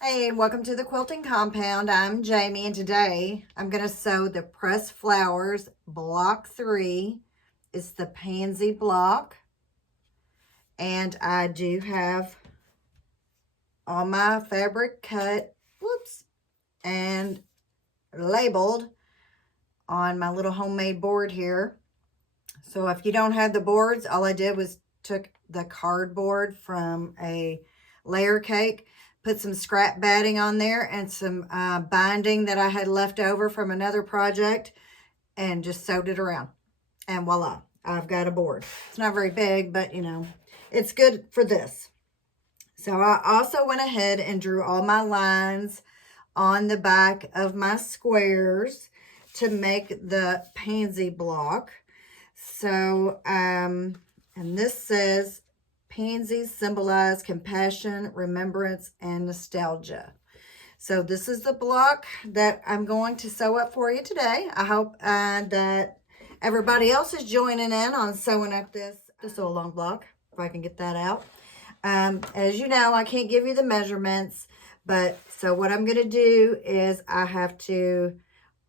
Hey, welcome to the Quilting Compound. I'm Jamie, and today I'm going to sew the Pressed Flowers Block 3. It's the Pansy block, and I do have all my fabric cut, and labeled on my little homemade board here. So if you don't have the boards, all I did was took the cardboard from a layer cake, put some scrap batting on there and some binding that I had left over from another project, and just sewed it around. And voila, I've got a board. It's not very big, but you know, it's good for this. So I also went ahead and drew all my lines on the back of my squares to make the pansy block. So, and this says, pansies symbolize compassion, remembrance, and nostalgia. So this is the block that I'm going to sew up for you today. I hope that everybody else is joining in on sewing up this sew along block, if I can get that out. As you know, I can't give you the measurements, but so what I'm going to do is I have to,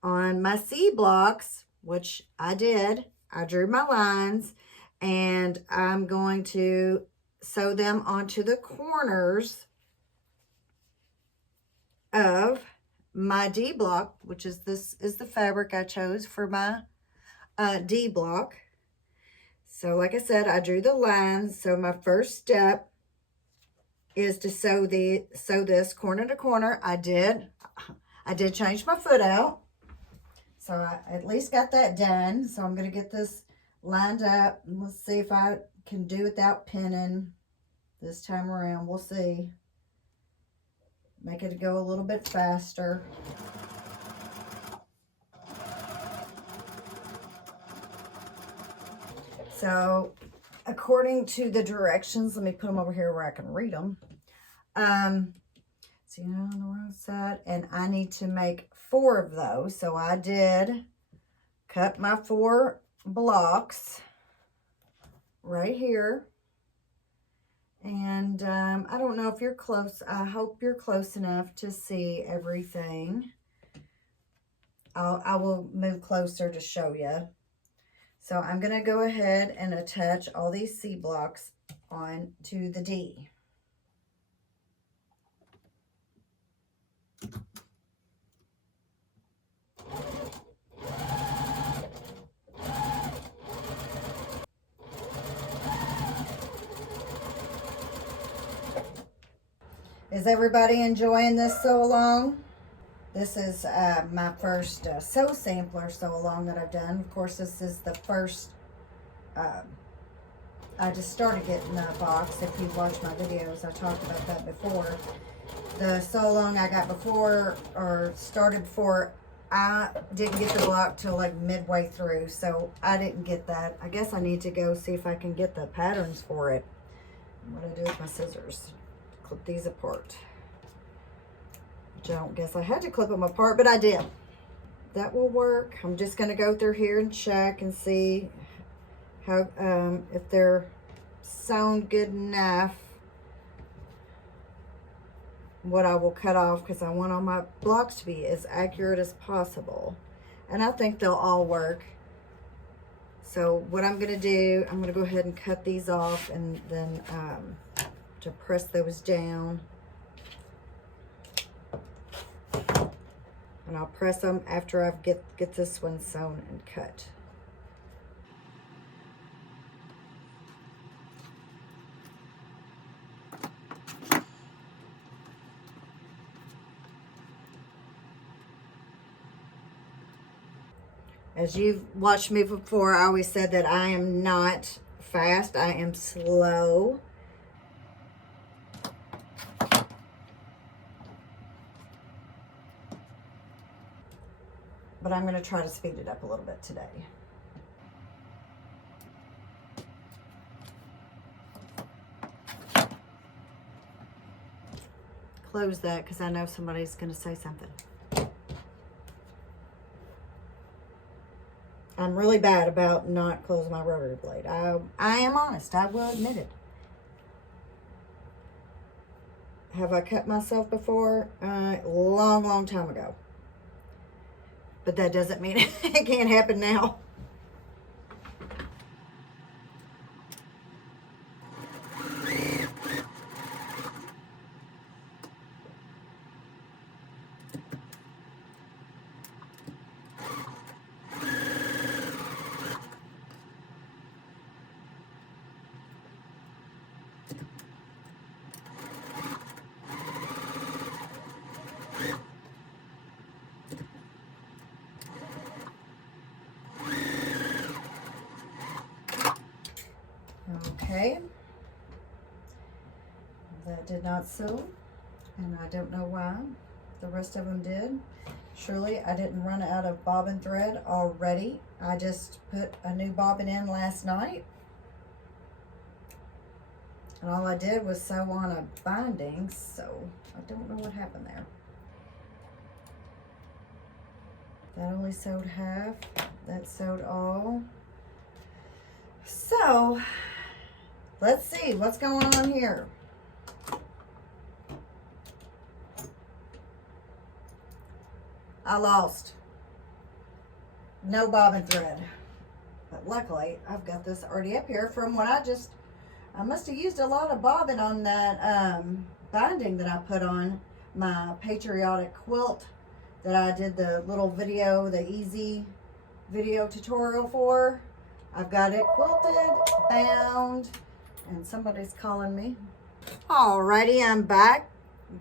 on my C blocks, which I did, I drew my lines, and I'm going to sew them onto the corners of my D block, which is this is the fabric I chose for my D block. So like I said, I drew the lines. So my first step is to sew this corner to corner. I did change my foot out. So I at least got that done. So I'm going to get this lined up. And let's see if I can do without pinning this time around. We'll see. Make it go a little bit faster. So according to the directions, let me put them over here where I can read them. So you know, on the wrong side, and I need to make 4 of those. So I did cut my 4 blocks right here. And I don't know if you're close. I hope you're close enough to see everything. I will move closer to show you. So I'm going to go ahead and attach all these C blocks on to the D. Is everybody enjoying this sew along? This is my first sew sampler sew along that I've done. Of course, this is the first. I just started getting the box. If you watch my videos, I talked about that before. The sew along I got before, or started before, I didn't get the block till like midway through, so I didn't get that. I guess I need to go see if I can get the patterns for it. What do I do with my scissors? Clip these apart. Which I don't guess I had to clip them apart, but I did. That will work. I'm just going to go through here and check and see how if they're sewn good enough. What I will cut off, because I want all my blocks to be as accurate as possible, and I think they'll all work. So what I'm going to do, I'm going to go ahead and cut these off, and then to press those down. And I'll press them after I get this one sewn and cut. As you've watched me before, I always said that I am not fast, I am slow. But I'm going to try to speed it up a little bit today. Close that because I know somebody's going to say something. I'm really bad about not closing my rotary blade. I am honest. I will admit it. Have I cut myself before? Long time ago. But that doesn't mean it can't happen now. Okay, that did not sew, and I don't know why. The rest of them did. Surely I didn't run out of bobbin thread already. I just put a new bobbin in last night, and all I did was sew on a binding, so I don't know what happened there. That only sewed half, that sewed all. So let's see what's going on here. I lost no bobbin thread, but luckily I've got this already up here from when I must have used a lot of bobbin on that binding that I put on my patriotic quilt that I did the little video, the easy video tutorial for. I've got it quilted, bound, and somebody's calling me. Alrighty, I'm back.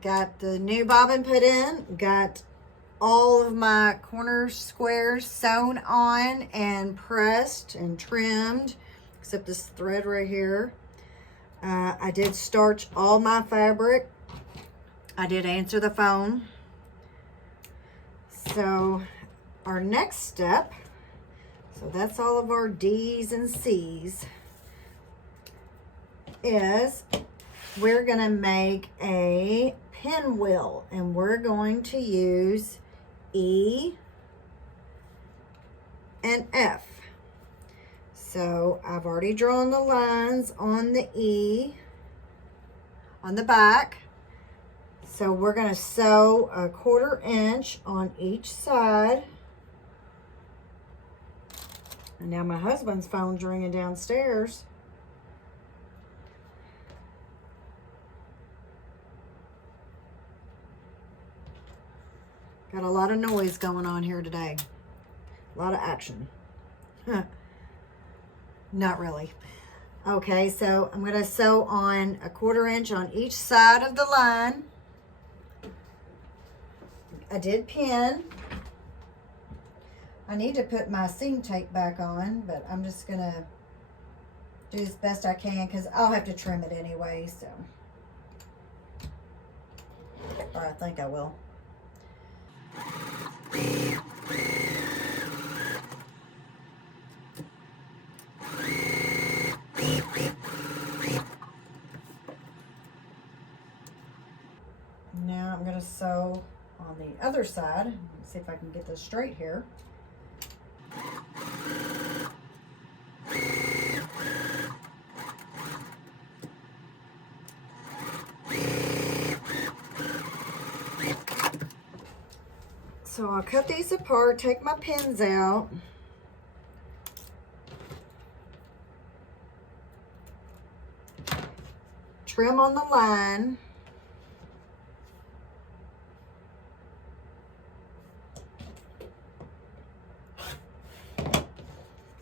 Got the new bobbin put in, got all of my corner squares sewn on and pressed and trimmed, except this thread right here. I did starch all my fabric. I did answer the phone. So our next step, so that's all of our D's and C's, is we're gonna make a pinwheel, and we're going to use E and F. So I've already drawn the lines on the E on the back. So we're going to sew a 1/4 inch on each side. And now my husband's phone's ringing downstairs. Got a lot of noise going on here today. A lot of action. Not really. Okay, so I'm going to sew on a 1/4 inch on each side of the line. I did pin. I need to put my seam tape back on, but I'm just going to do as best I can because I'll have to trim it anyway, so. Or I think I will. Now I'm going to sew on the other side. Let's see if I can get this straight here. So I'll cut these apart, take my pins out. Trim on the line.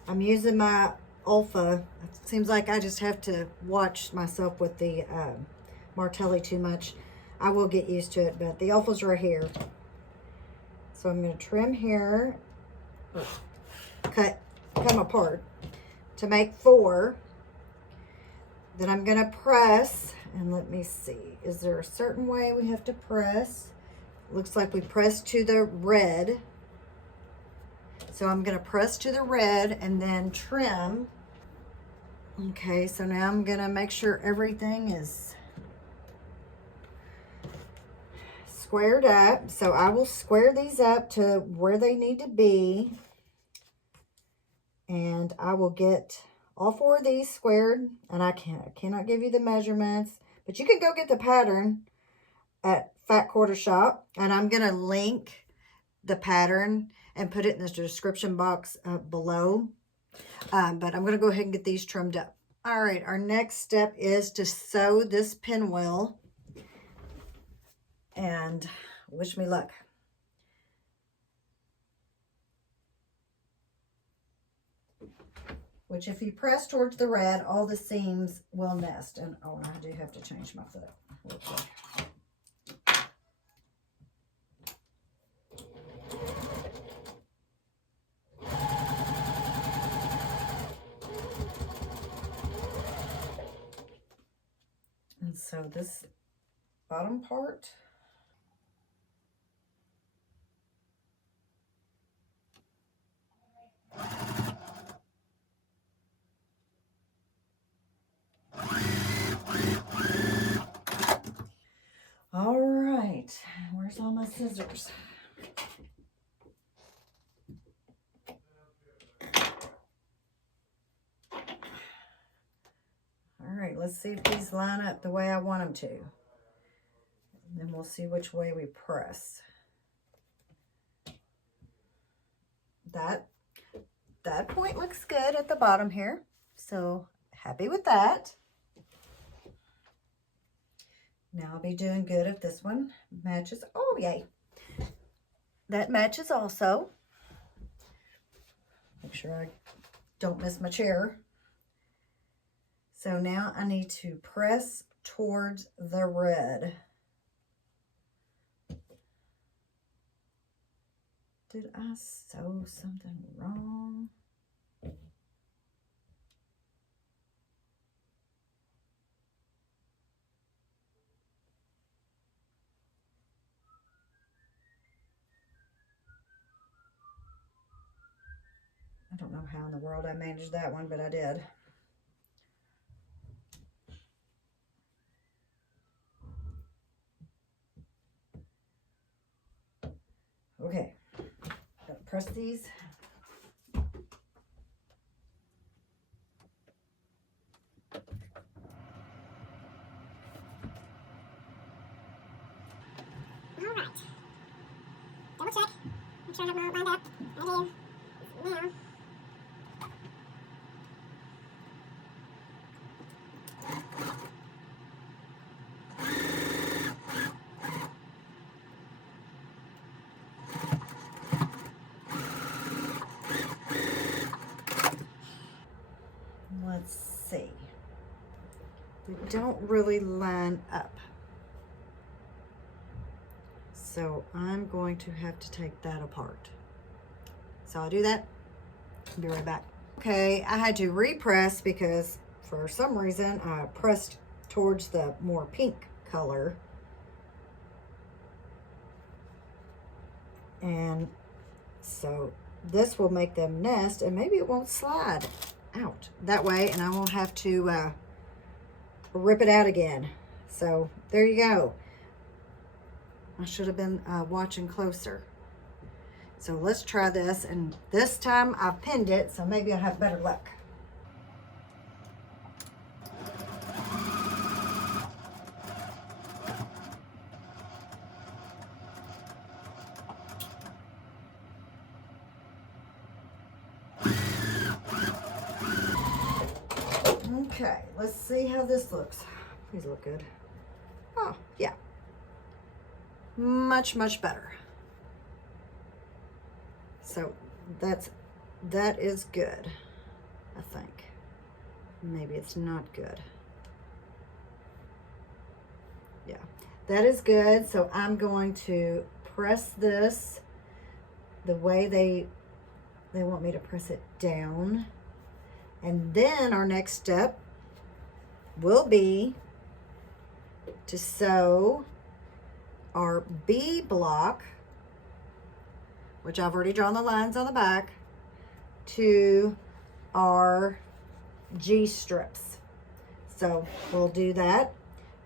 I'm using my Olfa. It seems like I just have to watch myself with the Martelli too much. I will get used to it, but the Olfa's right here. So I'm going to trim here, come apart to make 4. Then I'm going to press, and let me see, is there a certain way we have to press? Looks like we press to the red. So I'm going to press to the red and then trim. Okay, so now I'm going to make sure everything is squared up. So I will square these up to where they need to be. And I will get all 4 of these squared. And I cannot give you the measurements, but you can go get the pattern. at Fat Quarter Shop, and I'm going to link the pattern and put it in the description box below. But I'm going to go ahead and get these trimmed up. All right, our next step is to sew this pinwheel, and wish me luck. Which if you press towards the red, all the seams will nest. And oh, I do have to change my foot. Okay. And so this bottom part, all right, where's all my scissors? All right, let's see if these line up the way I want them to. And then we'll see which way we press. That point looks good at the bottom here. So happy with that. Now I'll be doing good if this one matches. Oh, yay. That matches also. Make sure I don't miss my chair. So now I need to press towards the red. Did I sew something wrong? I don't know how in the world I managed that one, but I did. Okay, gotta press these. All right. Double check. Make sure I have them all lined up. I do. Now. Let's see. They don't really line up. So I'm going to have to take that apart. So I'll do that. I'll be right back. Okay, I had to repress because for some reason I pressed towards the more pink color. And so this will make them nest, and maybe it won't slide out that way, and I won't have to rip it out again. So there you go. I should have been watching closer. So let's try this, and this time I've pinned it, so maybe I'll have better luck. Okay, let's see how this looks. Please look good. Oh, yeah. Much better. So that is good, I think. Maybe it's not good. Yeah, that is good. So I'm going to press this the way they want me to press it down. And then our next step will be to sew our B block, which I've already drawn the lines on the back, to our G strips. So we'll do that.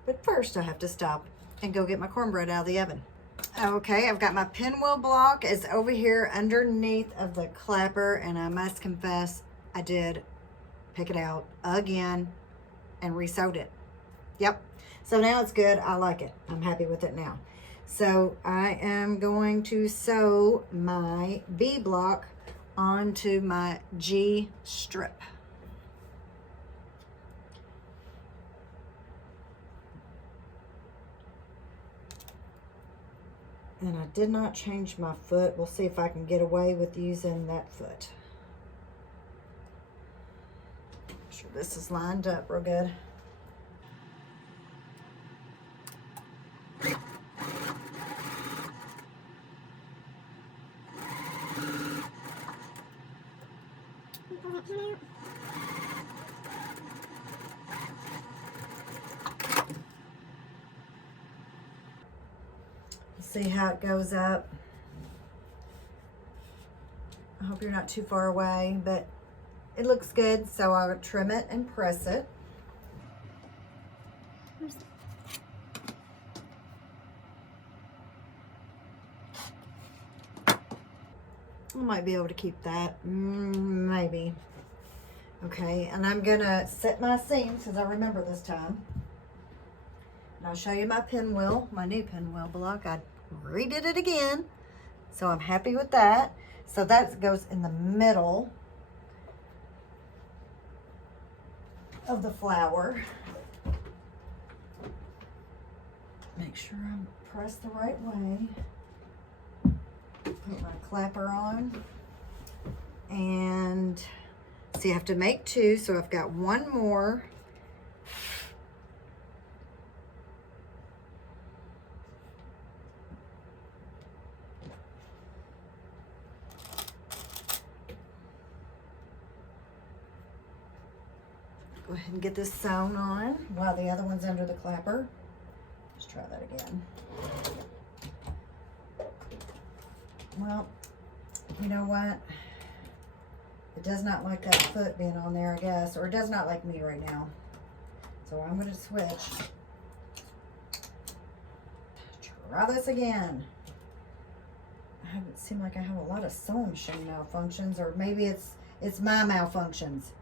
But first I have to stop and go get my cornbread out of the oven. Okay, I've got my pinwheel block is over here underneath of the clapper, and I must confess I did pick it out again and re-sewed it. Yep. So now it's good. I like it. I'm happy with it now. So I am going to sew my B block onto my G strip. And I did not change my foot. We'll see if I can get away with using that foot. Make sure this is lined up real good. Pull that pin out. See how it goes up. I hope you're not too far away, but it looks good, so I'll trim it and press it. I might be able to keep that, maybe. Okay, and I'm gonna set my seams because I remember this time. And I'll show you my pinwheel, my new pinwheel block. I redid it again, so I'm happy with that. So that goes in the middle of the flower. Make sure I'm pressed the right way. Put my clapper on. And see, I have to make two, so I've got one more. Go ahead and get this sewn on while the other one's under the clapper. Let's try that again. Well, you know what? It does not like that foot being on there, I guess, or it does not like me right now. So I'm going to switch. Try this again. I haven't seemed like I have a lot of sewing machine malfunctions, or maybe it's my malfunctions.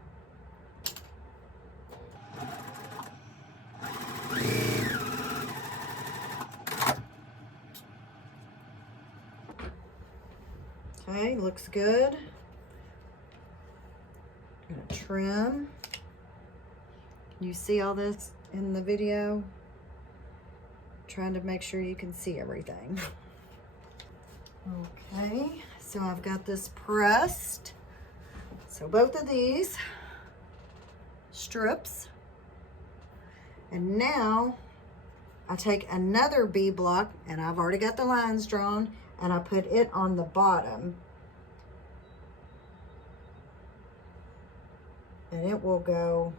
Okay, looks good. I'm gonna trim. Can you see all this in the video? Trying to make sure you can see everything. Okay, so I've got this pressed. So both of these strips. And now I take another B block, and I've already got the lines drawn, and I put it on the bottom. And it will go,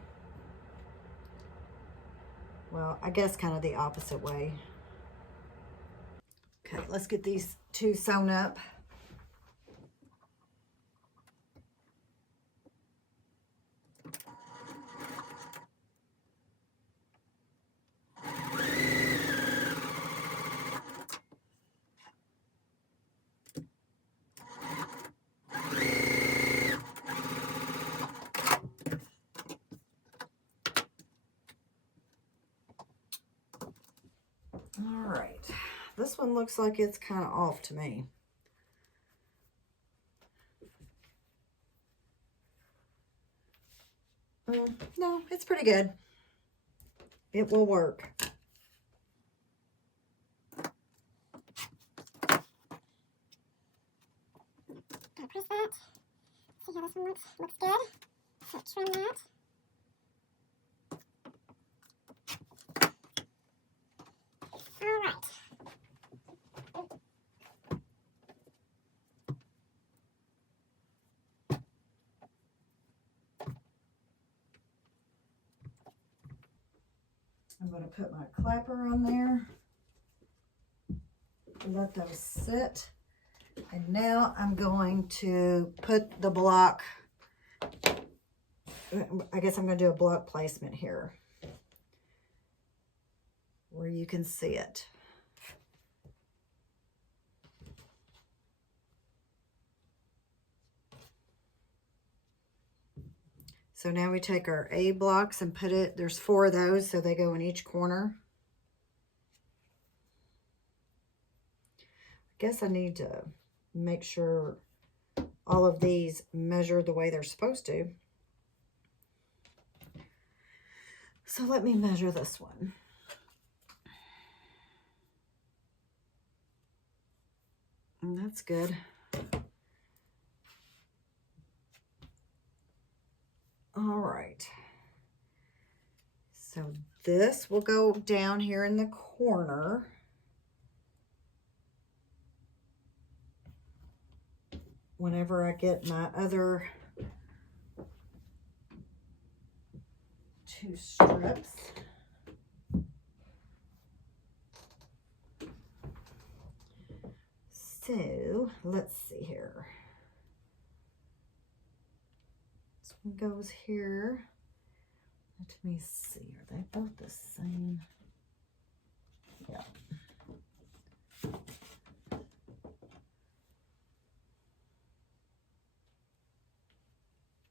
well, I guess kind of the opposite way. Okay, let's get these two sewn up. All right, this one looks like it's kind of off to me. No, it's pretty good. It will work. Gonna press that. See how this one looks? Looks good. So trim that. All right. I'm going to put my clapper on there. Let those sit. And now I'm going to put the block, I guess I'm going to do a block placement here where you can see it. So now we take our A blocks and put it, there's 4 of those, so they go in each corner. I guess I need to make sure all of these measure the way they're supposed to. So let me measure this one. And that's good. All right. So this will go down here in the corner. Whenever I get my other 2 strips. So let's see here. This one goes here. Let me see, are they both the same? Yeah.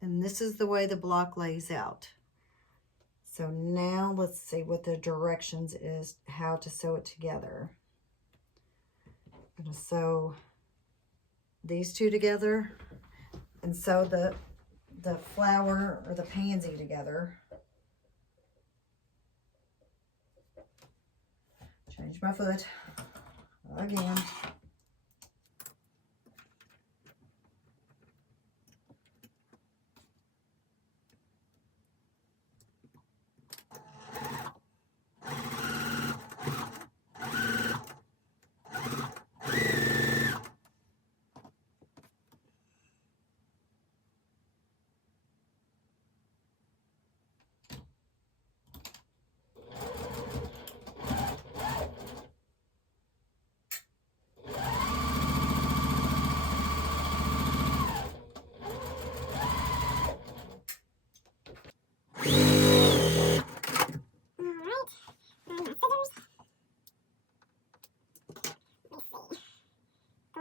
And this is the way the block lays out. So now let's see what the directions is, how to sew it together. I'm going to sew these 2 together and sew the flower or the pansy together. Change my foot again.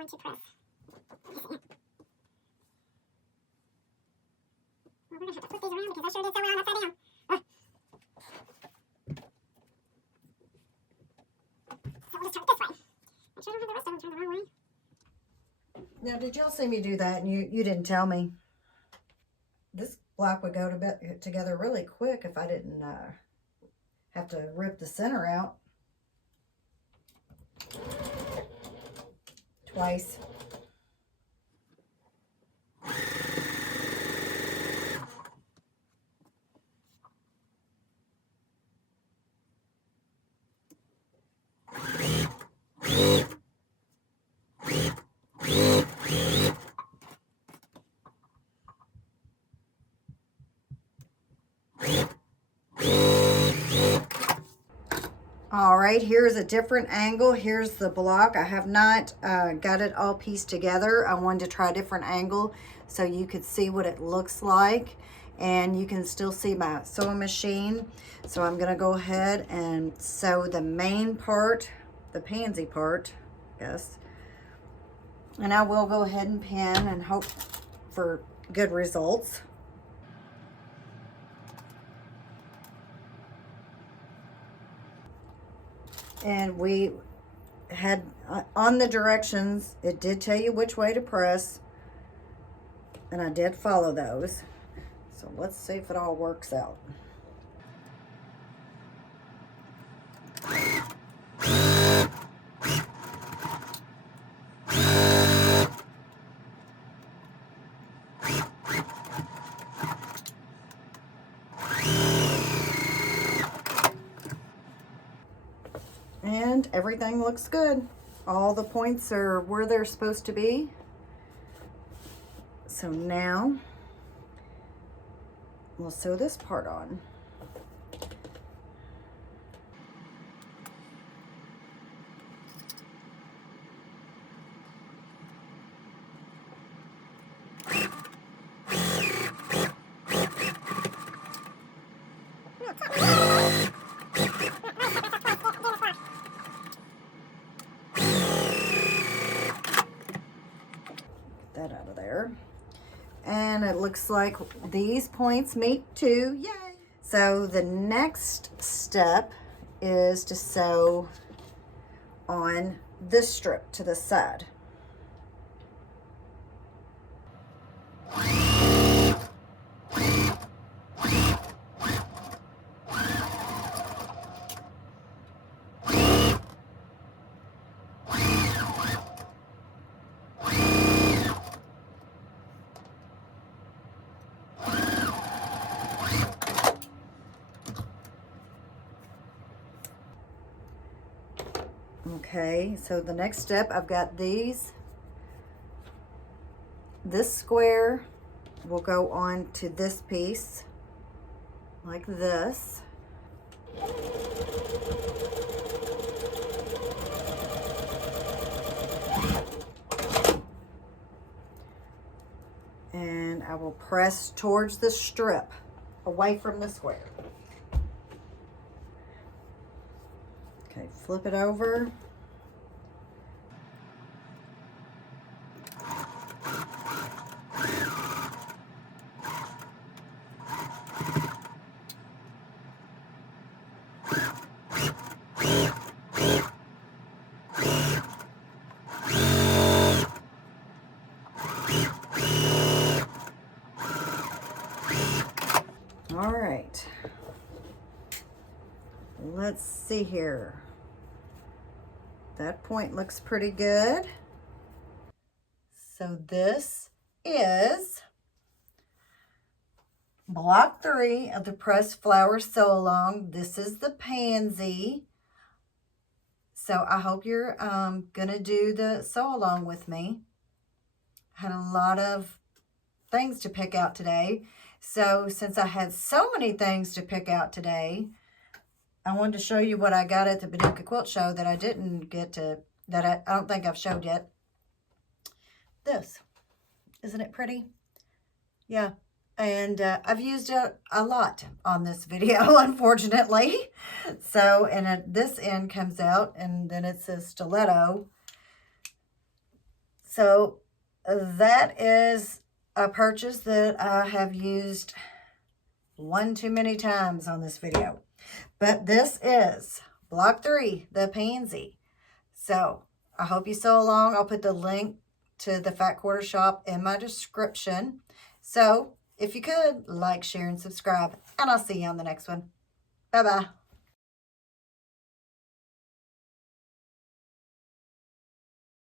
To press. Well, we're gonna have to flip these around because I sure did sew it on upside down. So we'll just turn it this way. Make sure I don't have the rest of them turned the wrong way. Now, did y'all see me do that and you didn't tell me? This block would go together really quick if I didn't have to rip the center out twice. All right, here's a different angle. Here's the block. I have not got it all pieced together. I wanted to try a different angle so you could see what it looks like. And you can still see my sewing machine. So I'm gonna go ahead and sew the main part, the pansy part, yes. And I will go ahead and pin and hope for good results. And we had on the directions, it did tell you which way to press, and I did follow those. So let's see if it all works out. And everything looks good. All the points are where they're supposed to be. So now we'll sew this part on. That out of there. And And it looks like these points meet too. Yay! So the next step is to sew on this strip to the side. Okay, so the next step, I've got these. This square will go on to this piece, like this. And I will press towards the strip, away from the square. Okay, flip it over. All right, let's see here. That point looks pretty good. So this is block 3 of the pressed flower sew along. This is the pansy. So I hope you're gonna do the sew along with me. Had a lot of things to pick out today. So since I had so many things to pick out today, I wanted to show you what I got at the Paducah Quilt Show that I didn't get to, that I don't think I've showed yet. This. Isn't it pretty? Yeah. And I've used it a lot on this video, unfortunately. So, and this end comes out, and then it says stiletto. So that is a purchase that I have used one too many times on this video. But this is block 3, the pansy. So I hope you sew along. I'll put the link to the Fat Quarter Shop in my description. So if you could, like, share, and subscribe. And I'll see you on the next one. Bye-bye.